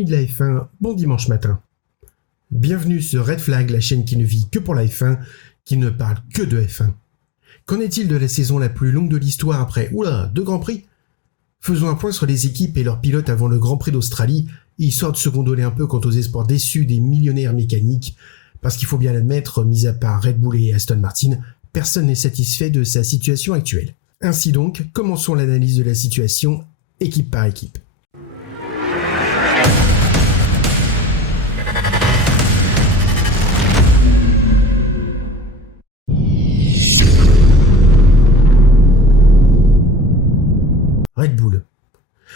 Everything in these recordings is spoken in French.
Amis de la F1, bon dimanche matin. Bienvenue sur Red Flag, la chaîne qui ne vit que pour la F1, qui ne parle que de F1. Qu'en est-il de la saison la plus longue de l'histoire après, deux Grands Prix? Faisons un point sur les équipes et leurs pilotes avant le Grand Prix d'Australie, histoire de se gondoler un peu quant aux espoirs déçus des millionnaires mécaniques, parce qu'il faut bien l'admettre, mis à part Red Bull et Aston Martin, personne n'est satisfait de sa situation actuelle. Ainsi donc, commençons l'analyse de la situation, équipe par équipe. Red Bull.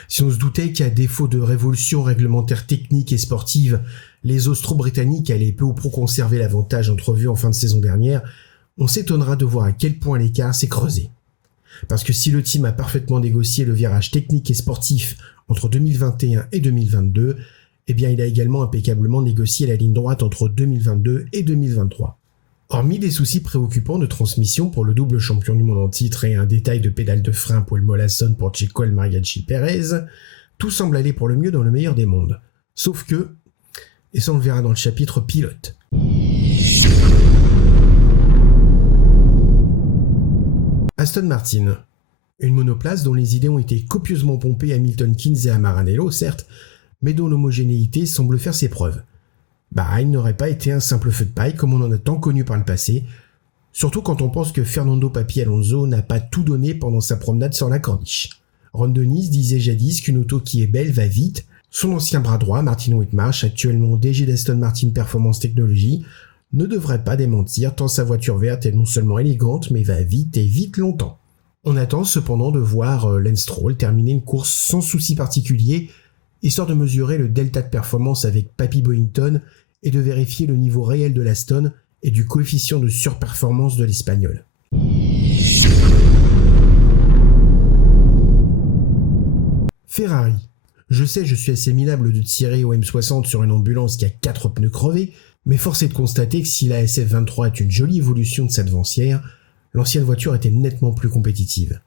Si on se doutait qu'à défaut de révolution réglementaire technique et sportive, les Austro-Britanniques allaient peu ou prou conserver l'avantage entrevu en fin de saison dernière, on s'étonnera de voir à quel point l'écart s'est creusé. Parce que si le team a parfaitement négocié le virage technique et sportif entre 2021 et 2022, eh bien il a également impeccablement négocié la ligne droite entre 2022 et 2023. Hormis des soucis préoccupants de transmission pour le double champion du monde en titre et un détail de pédale de frein Paul Molasson pour Checo Mariachi Perez, tout semble aller pour le mieux dans le meilleur des mondes. Sauf que, et ça on le verra dans le chapitre pilote. Aston Martin. Une monoplace dont les idées ont été copieusement pompées à Milton Keynes et à Maranello, certes, mais dont l'homogénéité semble faire ses preuves. Bahreïn n'aurait pas été un simple feu de paille comme on en a tant connu par le passé, surtout quand on pense que Fernando Papi Alonso n'a pas tout donné pendant sa promenade sur la corniche. Ron Dennis disait jadis qu'une auto qui est belle va vite. Son ancien bras droit, Martin Whitmarsh, actuellement DG d'Aston Martin Performance Technology, ne devrait pas démentir tant sa voiture verte est non seulement élégante mais va vite et vite longtemps. On attend cependant de voir Lance Stroll terminer une course sans souci particulier, histoire de mesurer le delta de performance avec Papi Boyington et de vérifier le niveau réel de l'Aston et du coefficient de surperformance de l'Espagnol. Ferrari. Je sais, je suis assez minable de tirer au M60 sur une ambulance qui a 4 pneus crevés, mais force est de constater que si la SF23 est une jolie évolution de sa devancière, l'ancienne voiture était nettement plus compétitive.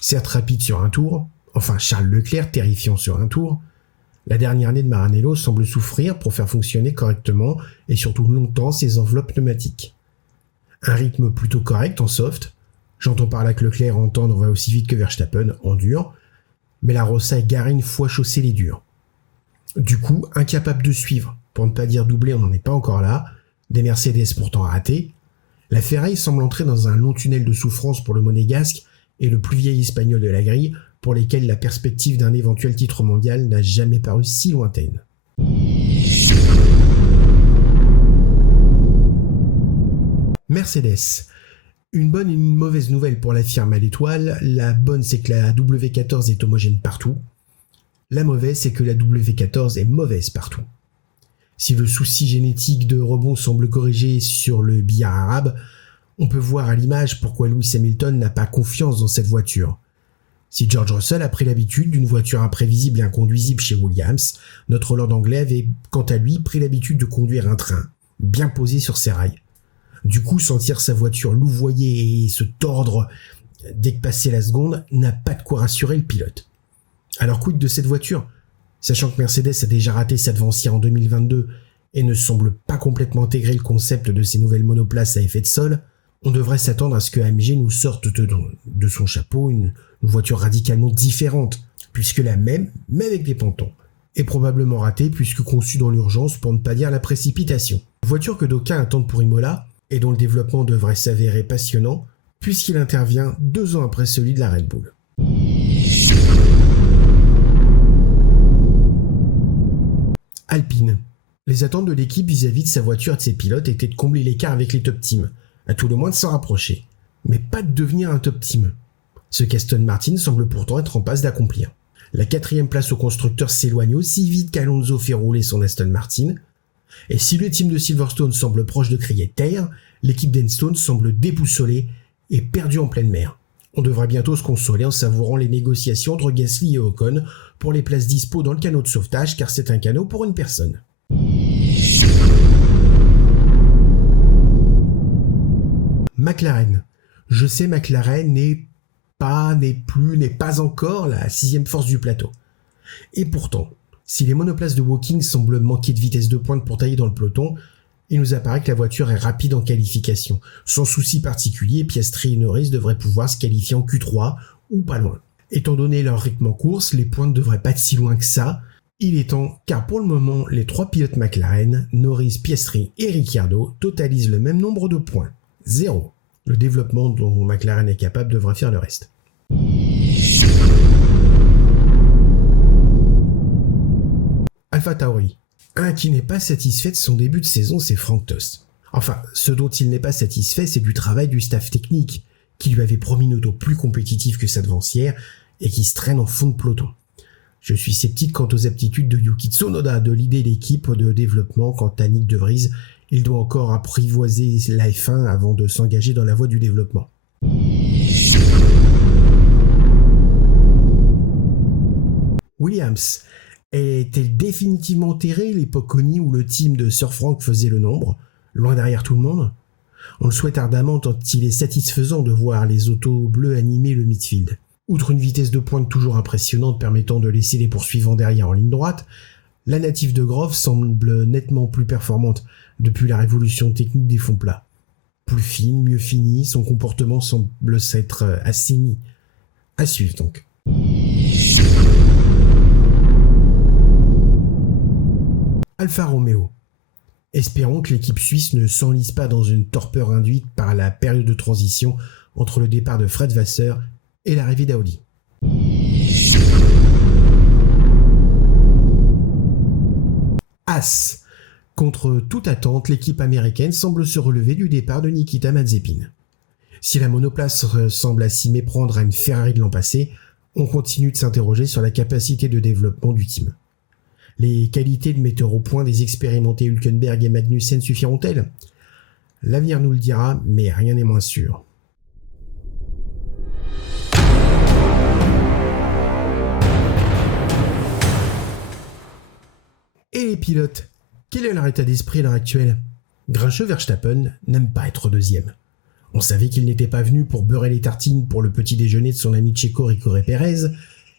Certes rapide sur un tour, enfin Charles Leclerc terrifiant sur un tour, la dernière année de Maranello semble souffrir pour faire fonctionner correctement et surtout longtemps ses enveloppes pneumatiques. Un rythme plutôt correct en soft, j'entends par là que Leclerc en tendre va aussi vite que Verstappen en dur, mais la Rossa est garée une fois chaussé les durs. Du coup, incapable de suivre, pour ne pas dire doublé, on n'en est pas encore là, des Mercedes pourtant ratés, la Ferrari semble entrer dans un long tunnel de souffrance pour le monégasque et le plus vieil espagnol de la grille, pour lesquels la perspective d'un éventuel titre mondial n'a jamais paru si lointaine. Mercedes. Une bonne et une mauvaise nouvelle pour la firme à l'étoile. La bonne, c'est que la W14 est homogène partout. La mauvaise, c'est que la W14 est mauvaise partout. Si le souci génétique de rebond semble corrigé sur le billard arabe, on peut voir à l'image pourquoi Lewis Hamilton n'a pas confiance dans cette voiture. Si George Russell a pris l'habitude d'une voiture imprévisible et inconduisible chez Williams, notre Lord anglais avait, quant à lui, pris l'habitude de conduire un train, bien posé sur ses rails. Du coup, sentir sa voiture louvoyer et se tordre dès que passait la seconde n'a pas de quoi rassurer le pilote. Alors quid de cette voiture? Sachant que Mercedes a déjà raté sa devancière en 2022 et ne semble pas complètement intégrer le concept de ces nouvelles monoplaces à effet de sol, on devrait s'attendre à ce que AMG nous sorte de son chapeau une voiture radicalement différente, puisque la même, mais avec des pontons, est probablement ratée puisque conçue dans l'urgence pour ne pas dire la précipitation. Une voiture que d'aucuns attendent pour Imola, et dont le développement devrait s'avérer passionnant, puisqu'il intervient 2 ans après celui de la Red Bull. Alpine. Les attentes de l'équipe vis-à-vis de sa voiture et de ses pilotes étaient de combler l'écart avec les top teams, à tout le moins de s'en rapprocher, mais pas de devenir un top team. Ce qu'Aston Martin semble pourtant être en passe d'accomplir. La 4e place au constructeur s'éloigne aussi vite qu'Alonso fait rouler son Aston Martin, et si le team de Silverstone semble proche de crier terre, l'équipe d'Enstone semble déboussolée et perdue en pleine mer. On devra bientôt se consoler en savourant les négociations entre Gasly et Ocon pour les places dispo dans le canot de sauvetage, car c'est un canot pour une personne. McLaren. Je sais, McLaren n'est pas encore la 6e force du plateau. Et pourtant, Si les monoplaces de Woking semblent manquer de vitesse de pointe pour tailler dans le peloton, il nous apparaît que la voiture est rapide en qualification. Sans souci particulier, Piastri et Norris devraient pouvoir se qualifier en Q3 ou pas loin. Étant donné leur rythme en course, les points ne devraient pas être si loin que ça. Il est temps, car pour le moment, les 3 pilotes McLaren, Norris, Piastri et Ricciardo, totalisent le même nombre de points, 0. Le développement dont McLaren est capable devrait faire le reste. AlphaTauri. Un qui n'est pas satisfait de son début de saison, c'est Frank Tost. Enfin, ce dont il n'est pas satisfait, c'est du travail du staff technique, qui lui avait promis une auto plus compétitive que sa devancière et qui se traîne en fond de peloton. Je suis sceptique quant aux aptitudes de Yuki Tsunoda de l'idée l'équipe de développement. Quant à Nyck de Vries, il doit encore apprivoiser la F1 avant de s'engager dans la voie du développement. Williams. Est-elle définitivement enterrée l'époque connue où le team de Sir Frank faisait le nombre, loin derrière tout le monde? On le souhaite ardemment tant il est satisfaisant de voir les autos bleues animer le midfield. Outre une vitesse de pointe toujours impressionnante permettant de laisser les poursuivants derrière en ligne droite, la native de Grove semble nettement plus performante depuis la révolution technique des fonds plats. Plus fine, mieux finie, son comportement semble s'être assaini. À suivre donc. Alfa Romeo. Espérons que l'équipe suisse ne s'enlise pas dans une torpeur induite par la période de transition entre le départ de Fred Vasseur et l'arrivée d'Audi. As. Contre toute attente, l'équipe américaine semble se relever du départ de Nikita Mazepin. Si la monoplace semble à s'y méprendre à une Ferrari de l'an passé, on continue de s'interroger sur la capacité de développement du team. Les qualités de metteur au point des expérimentés Hülkenberg et Magnussen suffiront-elles? L'avenir nous le dira, mais rien n'est moins sûr. Et les pilotes? Quel est leur état d'esprit à l'heure actuelle? Grincheux Verstappen n'aime pas être deuxième. On savait qu'il n'était pas venu pour beurrer les tartines pour le petit déjeuner de son ami Checo Ricoré Pérez,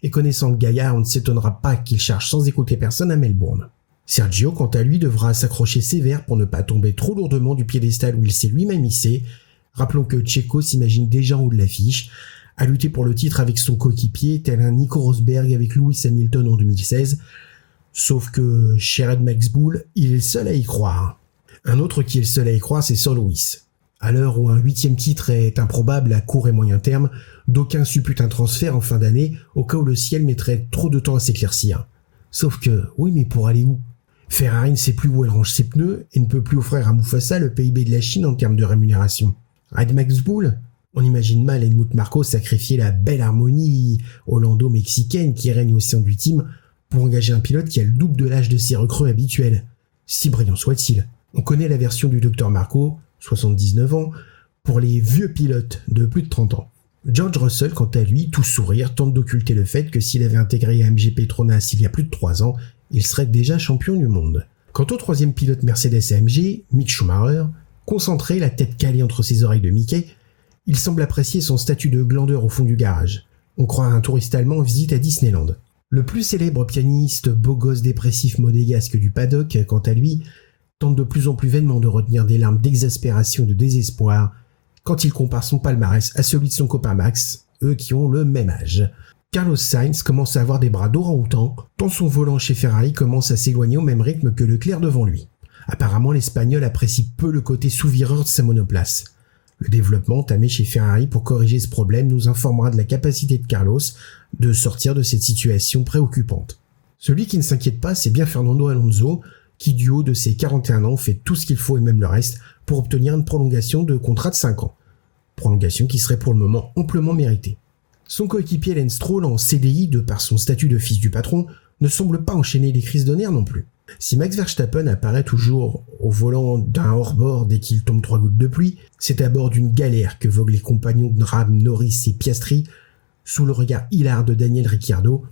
et connaissant le gaillard, on ne s'étonnera pas qu'il charge sans écouter personne à Melbourne. Sergio, quant à lui, devra s'accrocher sévère pour ne pas tomber trop lourdement du piédestal où il s'est lui-même hissé. Rappelons que Checo s'imagine déjà en haut de l'affiche, à lutter pour le titre avec son coéquipier, tel un Nico Rosberg avec Lewis Hamilton en 2016. Sauf que, chez Red Max Bull, il est le seul à y croire. Un autre qui est le seul à y croire, c'est Sir Lewis. À l'heure où un 8e titre est improbable à court et moyen terme, d'aucuns supputent un transfert en fin d'année au cas où le ciel mettrait trop de temps à s'éclaircir. Sauf que, oui, mais pour aller où? Ferrari ne sait plus où elle range ses pneus et ne peut plus offrir à Mufasa le PIB de la Chine en termes de rémunération. Red Max Bull? On imagine mal Helmut Marko sacrifier la belle harmonie hollando-mexicaine qui règne au sein du team pour engager un pilote qui a le double de l'âge de ses recrues habituels. Si brillant soit-il. On connaît la version du Dr Marko, 79 ans, pour les vieux pilotes de plus de 30 ans. George Russell, quant à lui, tout sourire, tente d'occulter le fait que s'il avait intégré AMG Petronas il y a plus de 3 ans, il serait déjà champion du monde. Quant au 3e pilote Mercedes AMG, Mick Schumacher, concentré, la tête calée entre ses oreilles de Mickey, il semble apprécier son statut de glandeur au fond du garage. On croit à un touriste allemand en visite à Disneyland. Le plus célèbre pianiste beau gosse dépressif modégasque du paddock, quant à lui, tente de plus en plus vainement de retenir des larmes d'exaspération et de désespoir quand il compare son palmarès à celui de son copain Max, eux qui ont le même âge. Carlos Sainz commence à avoir des bras d'orang-outan, tant son volant chez Ferrari commence à s'éloigner au même rythme que Leclerc devant lui. Apparemment, l'Espagnol apprécie peu le côté sous-vireur de sa monoplace. Le développement tamé chez Ferrari pour corriger ce problème nous informera de la capacité de Carlos de sortir de cette situation préoccupante. Celui qui ne s'inquiète pas, c'est bien Fernando Alonso, qui du haut de ses 41 ans fait tout ce qu'il faut et même le reste pour obtenir une prolongation de contrat de 5 ans. Prolongation qui serait pour le moment amplement méritée. Son coéquipier Lance Stroll en CDI, de par son statut de fils du patron, ne semble pas enchaîner les crises de nerfs non plus. Si Max Verstappen apparaît toujours au volant d'un hors-bord dès qu'il tombe 3 gouttes de pluie, c'est à bord d'une galère que voguent les compagnons de rame Norris et Piastri, sous le regard hilar de Daniel Ricciardo,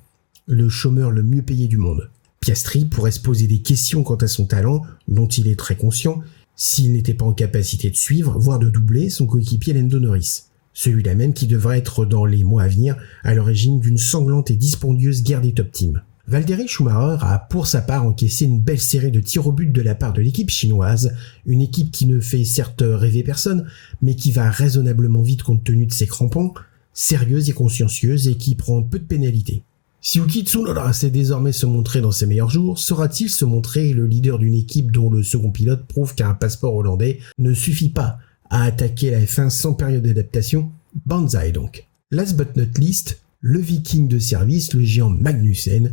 le chômeur le mieux payé du monde. Piastri pourrait se poser des questions quant à son talent, dont il est très conscient, s'il n'était pas en capacité de suivre, voire de doubler son coéquipier Lando Norris. Celui-là même qui devrait être dans les mois à venir à l'origine d'une sanglante et dispendieuse guerre des top teams. Valtteri Schumacher a pour sa part encaissé une belle série de tirs au but de la part de l'équipe chinoise, une équipe qui ne fait certes rêver personne, mais qui va raisonnablement vite compte tenu de ses crampons, sérieuse et consciencieuse et qui prend peu de pénalités. Si Yuki Tsunoda sait désormais se montrer dans ses meilleurs jours, saura-t-il se montrer le leader d'une équipe dont le second pilote prouve qu'un passeport hollandais ne suffit pas à attaquer la F1 sans période d'adaptation? Banzai donc. Last but not least, le viking de service, le géant Magnussen,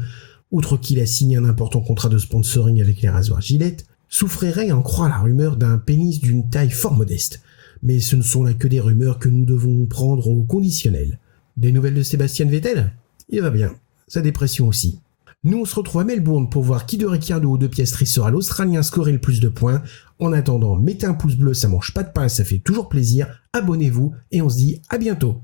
outre qu'il a signé un important contrat de sponsoring avec les rasoirs Gillette, souffrirait à en croire la rumeur d'un pénis d'une taille fort modeste. Mais ce ne sont là que des rumeurs que nous devons prendre au conditionnel. Des nouvelles de Sébastien Vettel? Il va bien. Sa dépression aussi. Nous on se retrouve à Melbourne pour voir qui de Ricciardo ou de Piastri sera l'Australien scoré le plus de points. En attendant, mettez un pouce bleu, ça mange pas de pain, ça fait toujours plaisir. Abonnez-vous et on se dit à bientôt.